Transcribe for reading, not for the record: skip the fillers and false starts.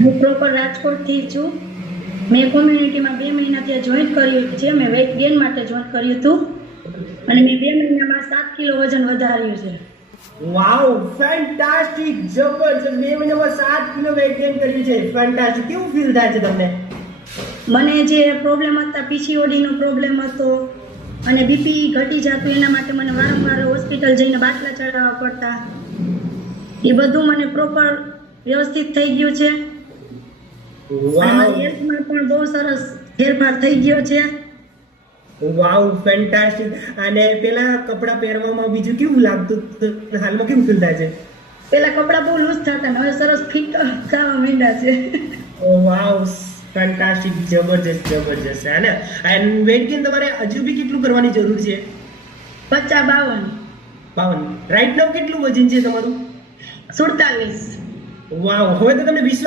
હું પ્રોપર રાજકોટથી છું. મેં કોમ્યુનિટીમાં 2 મહિના ત્યાં જોઈન કર્યું છે. મેં વેઇટ ગેઇન માટે જોઈન કર્યું હતું અને મેં 2 મહિનામાં 7 કિલો વજન વધાર્યું છે. વાવ, ફેન્ટાસ્ટિક, જબરજસ્ત. 2 મહિનામાં 7 કિલો વેઇટ ગેઇન કર્યું છે. ફેન્ટાસ્ટિક. કેવું ફીલ થાય છે તમને? મને જે પ્રોબ્લેમ હતા, પીસીઓડીનો પ્રોબ્લેમ હતો અને બીપી ઘટી જતું, એના માટે મને વારંવાર હોસ્પિટલ જઈને બાટલા ચડાવવા પડતા. એ બધું મને પ્રોપર વ્યવસ્થિત થઈ ગયું છે. વાવ, હેલ્થમાં પણ બહુ સરસ ફેરફાર થઈ ગયો છે. વાવ, ફેન્ટાસ્ટિક. અને પેલા કપડા પહેરવામાં બીજું કેવું લાગતું? હાલમાં કેવું ફીલ થાય છે? પેલા કપડા બહુ લૂઝ થતા ને હવે સરસ ફિટ થવા માંડ્યા છે. વાવ, ફેન્ટાસ્ટિક, જબરજસ્ત જબરજસ્ત. હે ને? એન્ડ વેઇટ ગેઇન તમારે હજુ બી કેટલું કરવાની જરૂર છે? 50-52. 52. રાઈટ નાઉ કેટલું વજન છે તમારું? 47. વાવ, હવે તો તમને વિશ્વાસ